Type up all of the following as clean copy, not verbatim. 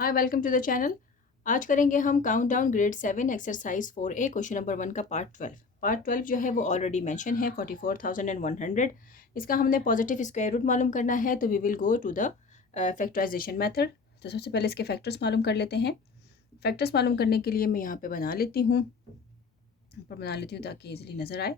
Hi, welcome to the channel. आज करेंगे हम countdown grade 7 exercise 4A question number 1 का पार्ट 12 जो है वो ऑलरेडी मेंशन है 44,100। इसका हमने पॉजिटिव स्क्वायर रूट मालूम करना है, तो we will go to the factorisation method. तो सबसे पहले इसके फैक्टर्स मालूम कर लेते हैं। फैक्टर्स मालूम करने के लिए मैं यहाँ पे बना लेती हूँ ताकि इजीली नज़र आए।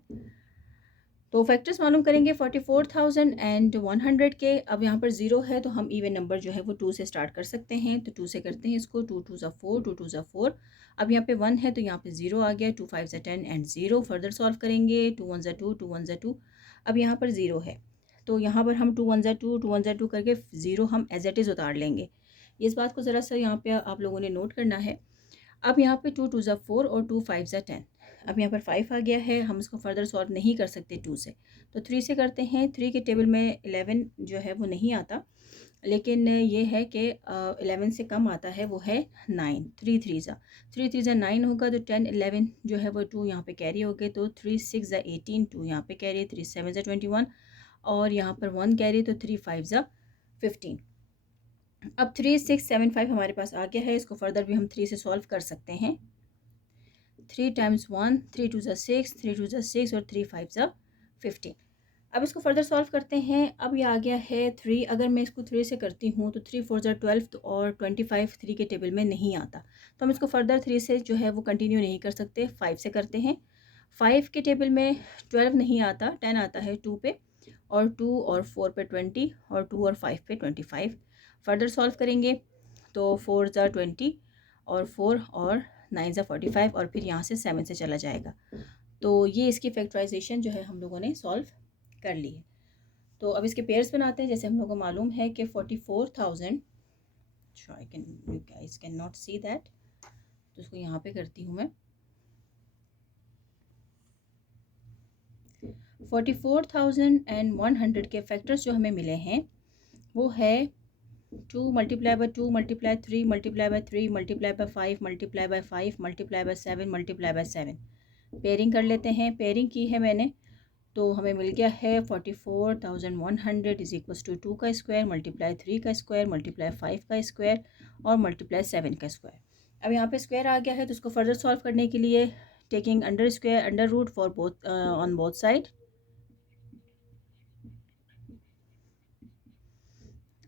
तो फैक्टर्स मालूम करेंगे 44,100 के। अब यहाँ पर ज़ीरो है तो हम इवन नंबर जो है वो 2 से स्टार्ट कर सकते हैं, तो 2 से करते हैं इसको। 2 2 ज़ा 4, 2 2 ज़ा 4। अब यहाँ पे 1 है तो यहाँ पे 0 आ गया। 2 5 ज़ा 10 एंड 0। फर्दर सॉल्व करेंगे। 2 1 ज़ा 2, 2 1 ज़ा 2। अब यहाँ पर 0 है तो यहाँ पर हम 2 1 ज़ा 2, 2 1 ज़ा 2 करके 0 हम एज इट इज़ उतार लेंगे। इस बात को ज़रा सा यहाँ पे आप लोगों ने नोट करना है। अब यहाँ पे 2 2 ज़ा 4 और 2 5 ज़ा 10। अब यहाँ पर 5 आ गया है, हम इसको फर्दर सॉल्व नहीं कर सकते 2 से, तो 3 से करते हैं। 3 के टेबल में 11 जो है वो नहीं आता, लेकिन ये है कि 11 से कम आता है, वो है 9। 3 3 ज़ा 9 होगा, तो 10 11 जो है वो 2 यहाँ पे कैरी हो गए, तो 3 6 ज़ा 18, 2 यहाँ पे कैरी, 3 7 ज़ा 21 और यहाँ पर 1 कैरी, तो 3 5 ज़ा 15। अब 3 6 7 5 हमारे पास आ गया है, इसको फर्दर भी हम 3 से सॉल्व कर सकते हैं। 3 टाइम्स 1, 3 2 ज़ा 6, 3 2 ज़ा 6 और 3 5 ज़ा 15। अब इसको फर्दर सॉल्व करते हैं। अब ये आ गया है 3। अगर मैं इसको 3 से करती हूँ तो 3 4 ज़ा 12 और 25 3 के टेबल में नहीं आता, तो हम इसको फर्दर 3 से जो है वो कंटिन्यू नहीं कर सकते। 5 से करते हैं। 5 के टेबल में 12 नहीं आता, 10 आता है 2 पे, और 2 और 4 पे 20 और 2 और 5 पे 25। फर्दर सॉल्व करेंगे तो 4 ज़ा 20 और 4 और 9 ज़ा 45 और फिर यहाँ से 7 से चला जाएगा। तो ये इसकी फैक्टराइजेशन जो है हम लोगों ने सॉल्व कर ली है। तो अब इसके पेयर्स बनाते हैं। जैसे हम लोगों को मालूम है कि 44,000, I can, you guys can not see that, तो इसको यहाँ पे करती हूँ मैं। 44,100 के फैक्टर्स जो हमें मिले हैं वो है 2 multiply by 2 multiply 3 multiply by 3 multiply by 5 multiply by 5 multiply by 7 multiply by 7। Pairing कर लेते हैं। पेयरिंग की है मैंने, तो हमें मिल गया है 44,100 इज इक्वल्स टू 2 का स्क्वायर मल्टीप्लाई 3 का स्क्वायर मल्टीप्लाई 5 का स्क्वायर और मल्टीप्लाई 7 का स्क्वायर। अब यहाँ पे स्क्वायर आ गया है, तो इसको फर्दर सॉल्व करने के लिए taking under square under root for both on both side,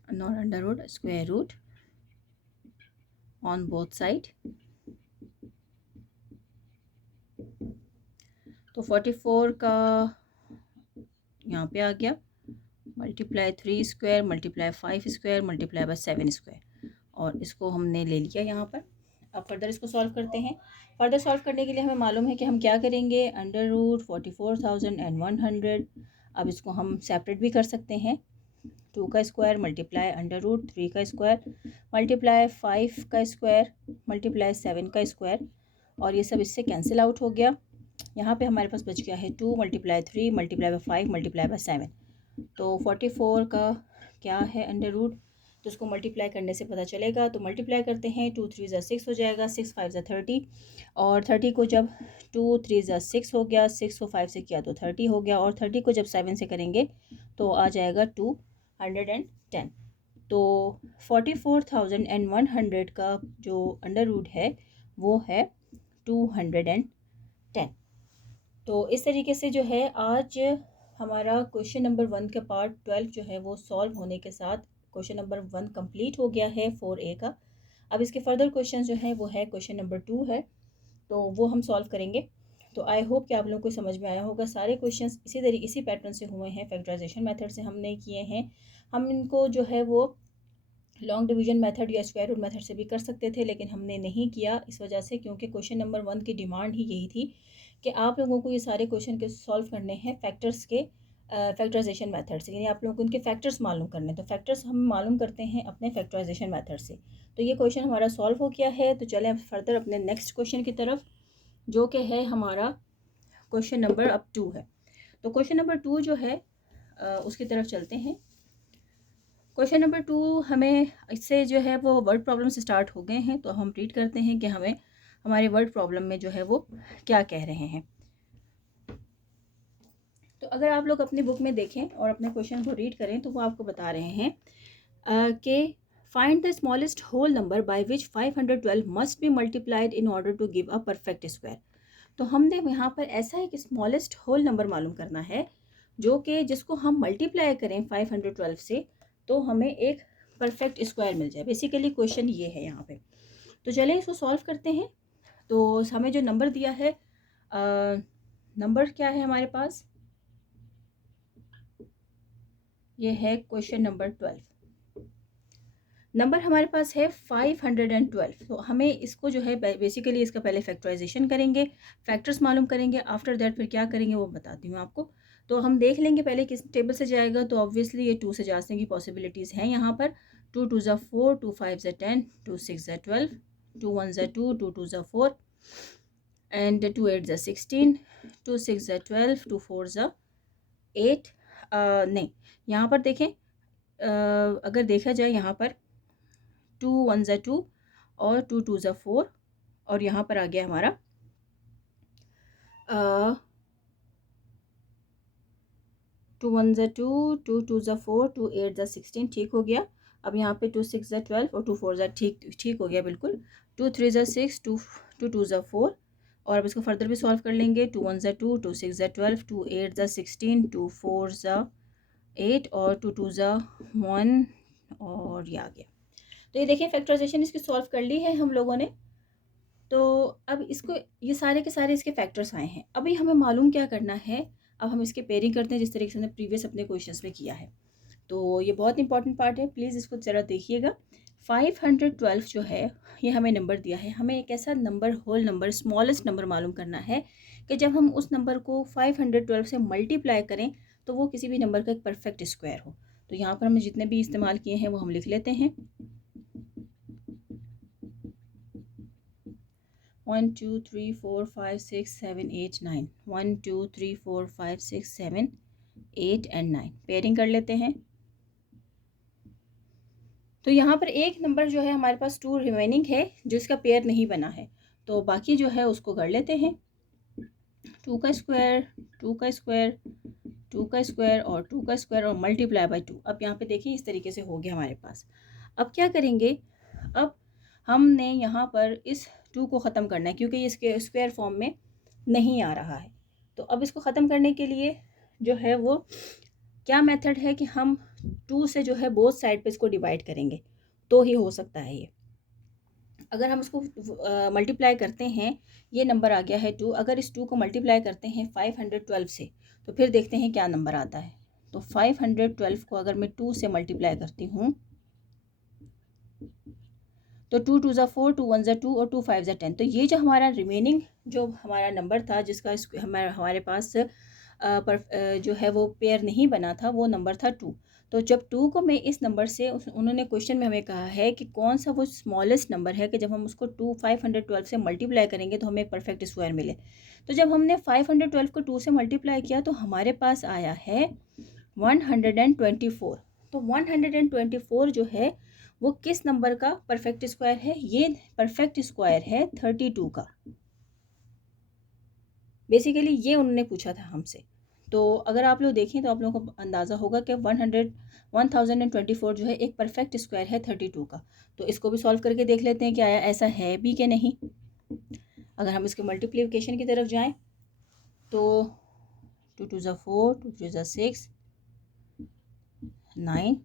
not under root, square root on both side. तो 44 का यहाँ पे आ गया multiply 3 square multiply 5 square multiply by 7 square, और इसको हमने ले लिया यहाँ पर। अब फर्दर इसको सॉल्व करते हैं। फर्दर सॉल्व करने के लिए हमें मालूम है कि हम क्या करेंगे, अंडर रूट 44,100। अब इसको हम सेपरेट भी कर सकते हैं। 2 का स्क्वायर मल्टीप्लाई अंडर रूट 3 का स्क्वायर मल्टीप्लाई 5 का स्क्वायर मल्टीप्लाई 7 का स्क्वायर, और ये सब इससे कैंसिल आउट हो गया। यहाँ पे हमारे पास बच गया है 2 multiply 3 multiply by 5 multiply by 7। तो 44 का क्या है अंडर रूट, तो उसको मल्टीप्लाई करने से पता चलेगा। तो मल्टीप्लाई करते हैं। 2 3 ज़ा 6 हो जाएगा, 6 5 ज़ा 30, और 30 को जब 2 3 ज़ा 6 हो गया, 6 को 5 से किया तो 30 हो गया, और 30 को जब 7 से करेंगे तो आ जाएगा 210। तो 44,100 का जो अंडर रूट है वो है 210। तो इस तरीके से जो है आज हमारा क्वेश्चन नंबर 1 का पार्ट 12 जो है वो सॉल्व होने के साथ क्वेश्चन नंबर 1 कंप्लीट हो गया है 4A का। अब इसके फर्दर क्वेश्चन जो है वो है क्वेश्चन नंबर 2 है, तो वो हम सॉल्व करेंगे। तो आई होप कि आप लोगों को समझ में आया होगा। सारे क्वेश्चंस इसी पैटर्न से हुए हैं, फैक्टराइजेशन मेथड से हमने किए हैं। हम इनको जो है वो लॉन्ग डिवीजन मेथड या स्क्वायर रूट मेथड से भी कर सकते थे, लेकिन हमने नहीं किया इस वजह से, क्योंकि क्वेश्चन नंबर 1 की डिमांड ही यही थी कि आप लोगों को ये सारे क्वेश्चन के सॉल्व करने हैं फैक्टर्स के फैक्टराइजेशन मेथड से, यानी आप लोगों को उनके फैक्टर्स मालूम करने। तो फैक्टर्स हम मालूम करते हैं अपने फैक्टराइजेशन मेथड से। तो ये क्वेश्चन हमारा सॉल्व हो गया है। तो चलें अब फर्दर अपने नेक्स्ट क्वेश्चन की तरफ, जो कि है हमारा क्वेश्चन नंबर अब 2 है। तो क्वेश्चन नंबर 2 जो है उसकी तरफ चलते हैं। क्वेश्चन नंबर 2 हमें इससे जो है वो वर्ड प्रॉब्लम से स्टार्ट हो गए हैं, तो हम रीड करते हैं कि हमें हमारे वर्ड प्रॉब्लम में जो है वो क्या कह रहे हैं। तो अगर आप लोग अपनी बुक में देखें और अपने क्वेश्चन को रीड करें तो वो आपको बता रहे हैं कि find the smallest whole number by which 512 must be multiplied in order to give a perfect square. तो हमने यहाँ पर ऐसा एक स्मॉलेस्ट होल नंबर मालूम करना है जो कि जिसको हम मल्टीप्लाई करें 512 से तो हमें एक परफेक्ट स्क्वायर मिल जाए। बेसिकली क्वेश्चन ये है यहाँ पे। तो चलिए इसको सॉल्व करते हैं। तो हमें जो नंबर दिया है, नंबर क्या है हमारे पास, ये है क्वेश्चन नंबर 12। नंबर हमारे पास है 512। तो हमें इसको जो है बेसिकली इसका पहले फैक्टराइजेशन करेंगे, फैक्टर्स मालूम करेंगे, आफ्टर दैट फिर क्या करेंगे वो बताती हूँ आपको। तो हम देख लेंगे पहले किस टेबल से जाएगा। तो ऑब्वियसली ये 2 से जाने की पॉसिबिलिटीज़ हैं यहाँ पर। 2 2 ज़ा 4, 2 5 ज़ा 10, 2 6 ज़ा 12, 2 1 ज़ा 2, 2 2 ज़ा 4 एंड 2 8 ज़ा 16, 2 6 ज़ा 12, 2 4 ज़ा 8। नहीं, यहाँ पर देखें, अगर देखा जाए यहाँ पर 2 1 ज़ा 2 और 2 2 ज़ा 4 और यहाँ पर आ गया हमारा 2 1 ज़ा 2, 2 2 ज़ा 4, 2 8 ज़ा 16, ठीक हो गया। अब यहाँ पे 2 6 ज़ा 12 और 2 4 ज़ा ठीक हो गया बिल्कुल। 2 3 ज़ा 6, 2 2 ज़ा 4 और अब इसको फर्दर भी सॉल्व कर लेंगे। 2 1 ज़ा 2, 2 6 ज़ा 12, 2 8 ज़ा 16, 2 4 ज़ा 8 और 2 2 ज़ा 1 और ये आ गया। तो ये देखिए फैक्टराइजेशन इसकी सॉल्व कर ली है हम लोगों ने। तो अब इसको, ये सारे के सारे इसके फैक्टर्स आए हैं। अभी हमें मालूम क्या करना है, अब हम इसके पेयरिंग करते हैं जिस तरीके से हमने प्रीवियस अपने क्वेश्चंस में किया है। तो ये बहुत इंपॉर्टेंट पार्ट है, प्लीज़ इसको ज़रा देखिएगा। 512 जो है ये हमें नंबर दिया है। हमें एक ऐसा number, whole number, smallest number मालूम करना है कि जब हम उस नंबर को 512 से मल्टीप्लाई करें तो वो किसी भी नंबर का एक परफेक्ट स्क्वायर हो। तो यहाँ पर हमने जितने भी इस्तेमाल किए हैं वो हम लिख लेते हैं। 1 2 3 4 5 6 7 8 9, 1 2 3 4 5 6 7 8 एंड 9। पेयरिंग कर लेते हैं। तो यहाँ पर एक नंबर जो है हमारे पास 2 रिमेनिंग है जो इसका पेयर नहीं बना है, तो बाकी जो है उसको कर लेते हैं। 2 का स्क्वायर, 2 का स्क्वायर, 2 का स्क्वायर और 2 का स्क्वायर और मल्टीप्लाई बाय 2। अब यहाँ पे देखिए इस तरीके से हो गया हमारे पास। अब क्या करेंगे, अब हमने यहाँ पर इस 2 को ख़त्म करना है क्योंकि ये इसके स्क्वायर फॉर्म में नहीं आ रहा है। तो अब इसको ख़त्म करने के लिए जो है वो क्या मेथड है कि हम 2 से जो है बोथ साइड पे इसको डिवाइड करेंगे तो ही हो सकता है ये। अगर हम इसको मल्टीप्लाई करते हैं, ये नंबर आ गया है 2, अगर इस 2 को मल्टीप्लाई करते हैं 512 से तो फिर देखते हैं क्या नंबर आता है। तो 512 को अगर मैं 2 से मल्टीप्लाई करती हूँ तो 2 2 ज़ा 4, 2 1 ज़ा 2 और 2 5 ज़ा 10। तो ये जो हमारा रिमेनिंग जो हमारा नंबर था जिसका हमारे पास जो है वो पेयर नहीं बना था, वो नंबर था 2। तो जब 2 को मैं इस नंबर से, उन्होंने क्वेश्चन में हमें कहा है कि कौन सा वो स्मॉलेस्ट नंबर है कि जब हम उसको 512 से मल्टीप्लाई करेंगे तो हमें एक परफेक्ट स्क्वायर मिले। तो जब हमने 512 को 2 से मल्टीप्लाई किया तो हमारे पास आया है 124। तो 124 जो है वो किस नंबर का परफेक्ट स्क्वायर है, ये परफेक्ट स्क्वायर है 32 का। बेसिकली ये उन्होंने पूछा था हमसे। तो अगर आप लोग देखें तो आप लोगों को अंदाज़ा होगा कि 1024 जो है एक परफेक्ट स्क्वायर है 32 का। तो इसको भी सॉल्व करके देख लेते हैं कि आया ऐसा है भी कि नहीं। अगर हम इसके मल्टीप्लिकेशन की तरफ जाएं तो 2 2 ज़ा 4, 2 3 ज़ा 6, 9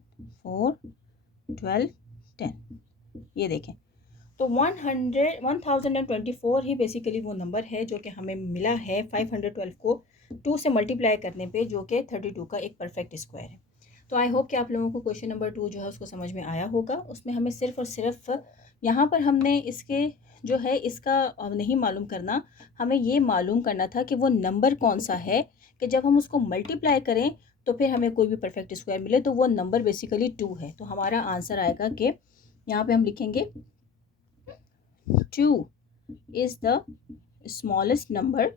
4 12 10, ये देखें। तो 1024 ही बेसिकली वो नंबर है जो कि हमें मिला है 512 को 2 से मल्टीप्लाई करने पे, जो कि 32 का एक परफेक्ट स्क्वायर है। तो आई होप कि आप लोगों को क्वेश्चन नंबर 2 जो है उसको समझ में आया होगा। उसमें हमें सिर्फ और सिर्फ यहाँ पर हमने इसके जो है इसका नहीं मालूम करना, हमें ये मालूम करना था कि वो नंबर कौन सा है कि जब हम उसको मल्टीप्लाई करें तो फिर हमें कोई भी परफेक्ट स्क्वायर मिले। तो वो नंबर बेसिकली 2 है। तो हमारा आंसर आएगा कि यहाँ पे हम लिखेंगे 2 is the smallest number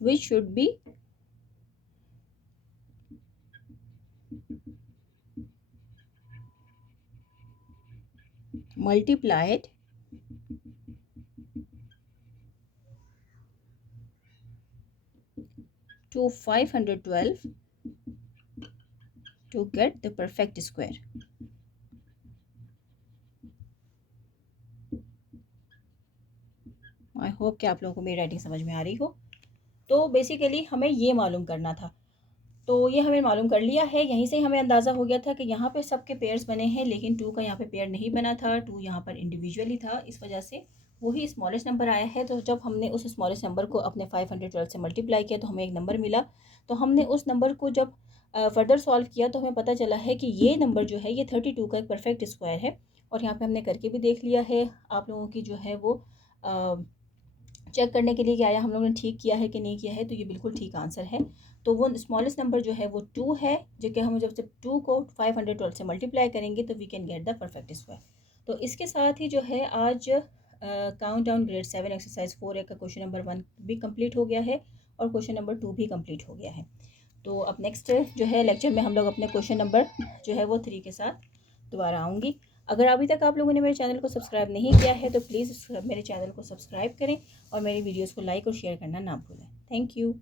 which should be multiplied to 512 to get the perfect square. I hope कि आप लोगों को मेरी राइटिंग समझ में आ रही हो। तो बेसिकली हमें ये मालूम करना था, तो ये हमें मालूम कर लिया है। यहीं से हमें अंदाज़ा हो गया था कि यहाँ पे सबके पेयर्स बने हैं, लेकिन 2 का यहाँ पे पेयर नहीं बना था, 2 यहाँ पर इंडिविजुअली था, इस वजह से वही स्मॉलेस्ट नंबर आया है। तो जब हमने उस स्मॉलेस्ट नंबर को अपने 512 से मल्टीप्लाई किया तो हमें एक नंबर मिला। तो हमने उस नंबर को जब फर्दर सॉल्व किया तो हमें पता चला है कि ये नंबर जो है ये 32 का एक परफेक्ट स्क्वायर है। और यहाँ पे हमने करके भी देख लिया है। आप लोगों की जो है वो चेक करने के लिए कि आया हम लोगों ने ठीक किया है कि नहीं किया है, तो ये बिल्कुल ठीक आंसर है। तो वो स्मॉलेस्ट नंबर जो है वो 2 है, जो कि हम जब से 2 को 512 से मल्टीप्लाई करेंगे तो we can get the perfect square. तो इसके साथ ही जो है आज काउंट डाउन ग्रेड 7 एक्सरसाइज 4 का क्वेश्चन नंबर 1 भी कंप्लीट हो गया है और क्वेश्चन नंबर 2 भी कंप्लीट हो गया है। तो अब नेक्स्ट जो है लेक्चर में हम लोग अपने क्वेश्चन नंबर जो है वो 3 के साथ दोबारा आऊँगी। अगर अभी तक आप लोगों ने मेरे चैनल को सब्सक्राइब नहीं किया है तो प्लीज़ मेरे चैनल को सब्सक्राइब करें और मेरी वीडियोस को लाइक और शेयर करना ना भूलें। Thank you.